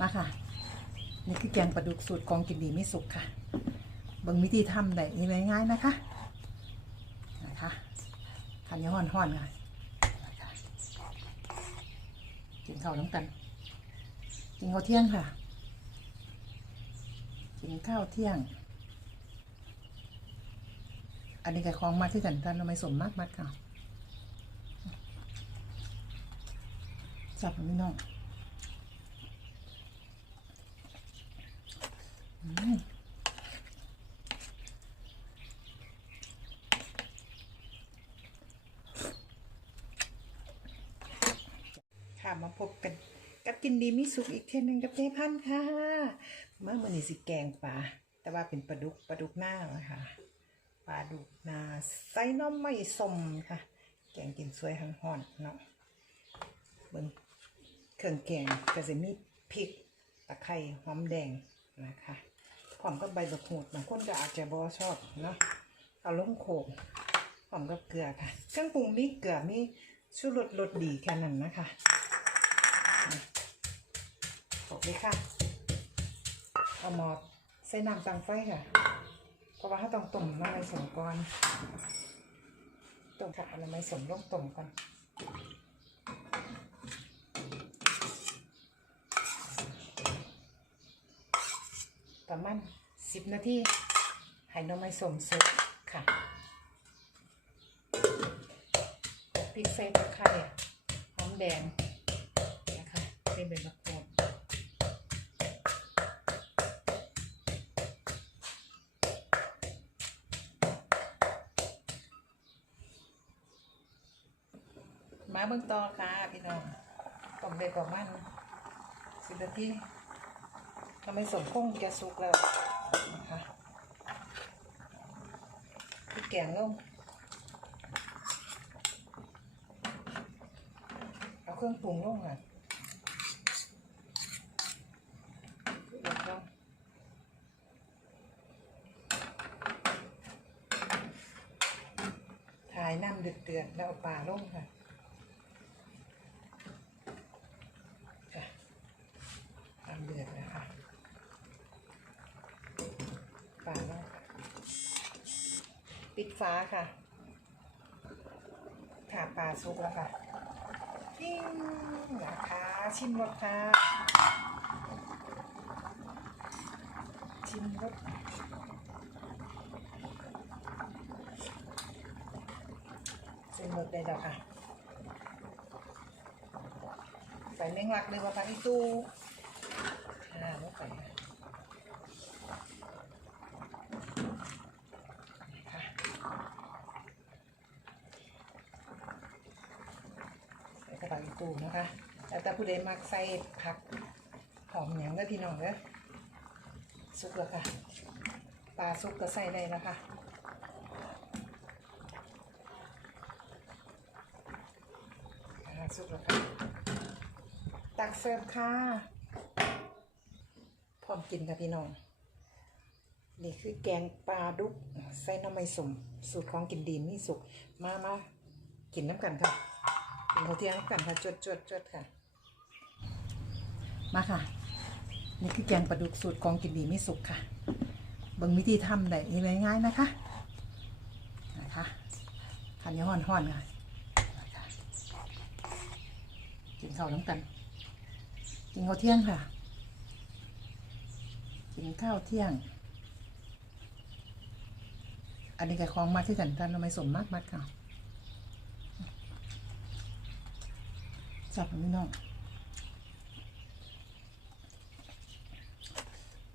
มาค่ะ นี่คือแกงปลาดุกสูตรกองกินดีไม่สุกค่ะบิ่งวิธีทำได้ง่ายๆนะคะ นะคะขันยาห่อนห่อนๆค่ะกินข้าวน้ำกันกินข้าวเที่ยงค่ะกินข้าวเที่ยง อันนี้กับของมาที่กันท่านทำไมสมมากมากค่ะจับมันไม่น้องอืม ค่ะมาพบกันกับกินดีมิสุกอีกเที่ยหนึงกับเจ๊พันธ์ค่ะ เมื่อมันนี้สิแกงปลาแต่ว่าเป็นปลาดุกปลาดุกหน้านะคะปลาดุกหน้าใส่หน้อไม่สมค่ะ แกงกินสวยหันห่อนเนาะเบิ่งเครื่องแกงก็จะมีพริกตะไคร้หอมแดงนะคะ พร้อมกับใบบักหูดบางคนก็อาจจะบ่ชอบเนาะเอาลงโขกพร้อมกับเกลือค่ะ เครื่องปรุงมีเกลือมีชูรสรสดีแค่นั้นนะคะโอเคค่ะเอาหมอดใส่น้ำตังไฟค่ะ เพราะว่าถ้าต้องต้มน้ำมันสมก่อนต้มค่ะเอาน้ำมันสมลงต้มก่อน ประมาณสิบนาทีให้น้ำมันสมสุกค่ะพริกใส่ตะไคร้หอมแดงนะคะเป็นใบมะกรูดมาเบิ่งต่อค่ะพี่น้องต้มได้ประมาณสิบนาที ทำให้สมคงจะสุกแล้วนะคะพริกแกงลงเอาเครื่องปรุงลงค่ะลดลงถ่ายน้ำเดือดๆแล้วเอาปลาลงค่ะตามเดือดนะคะฝาแล้วปิด ฟ้าค่ะค่ะปลาซุกแล้วค่ะปิ้งนะคะชิมรสค่ะ ชิมรสชิมรสได้แล้วค่ะใส่แมงลักเลยว่าคะที่ตู้อ่าแล้วใส่ค่ะนี่ค่ะ ใส่กระเป๋าอีตู้นะคะแล้วแต่ผู้ใดมักใส่ผักหอมหยังก็พี่น้องเด้อซุกแล้วค่ะ ปลาซุกก็ใส่ได้แล้วค่ะอ่าซุกแล้วค่ะ ตักเสิร์ฟค่ะ พร้อมกินค่ะพี่น้อง นี่คือแกงปลาดุกใส่น้ำไม่สมสูตรของกินดีมีสุก มามากินน้ำกันค่ะ กินข้าวเที่ยงน้ำกันค่ะจดจดจดค่ะ มาค่ะ นี่คือแกงปลาดุกสูตรของกินดีไมีสุกค่ะบิ่งวิธีทำได้ง่ายๆนะคะนะคะขันยาห่อนห่อนๆค่ะนะกินข้าวน้ำกัน กินข้าวเที่ยงค่ะ กินข้าวเที่ยง อันนี้กับของมาที่กันท่านทำไมสมมากมากค่ะ จับมันไม่น้อง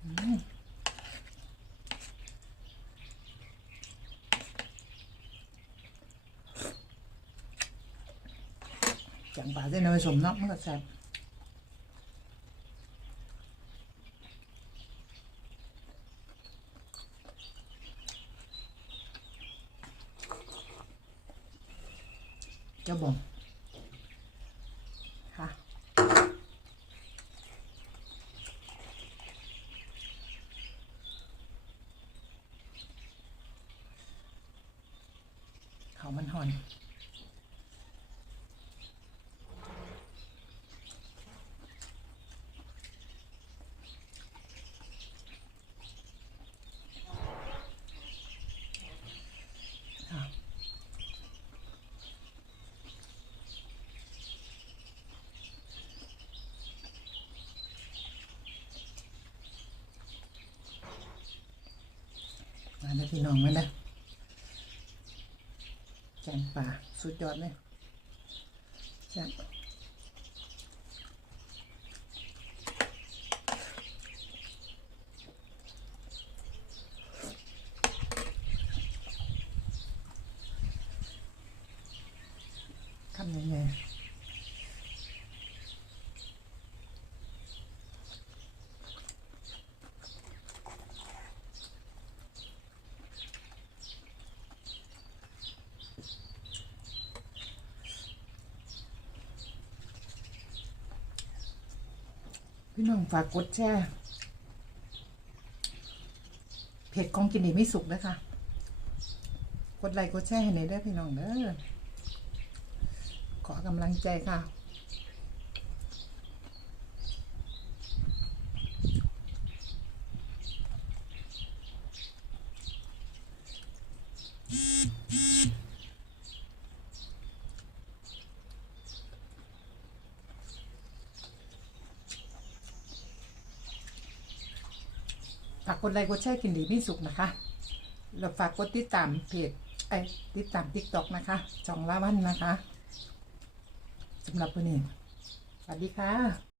อืมจังปลาได้น้อยสมเนาะมันก็แซ่บเจ้าบ่งามันหอนมาเด้อพี่น้องมาเด้อ แกงป่าสุดยอดเลยจับทำยังไง พี่น้องฝากกดแชร์เพจของกินดีไม่สุกนะคะกดไลค์กดแชร์ให้หน่อยได้พี่น้องเด้อขอกำลังใจค่ะ ฝากกดไลค์กดแชร์กินดีไม่สุกนะคะแล้วฝากกดติดตามเพจไอ้ติดตามทิกตอกนะคะช่องละวันนะคะสำหรับวันนี้สวัสดีค่ะ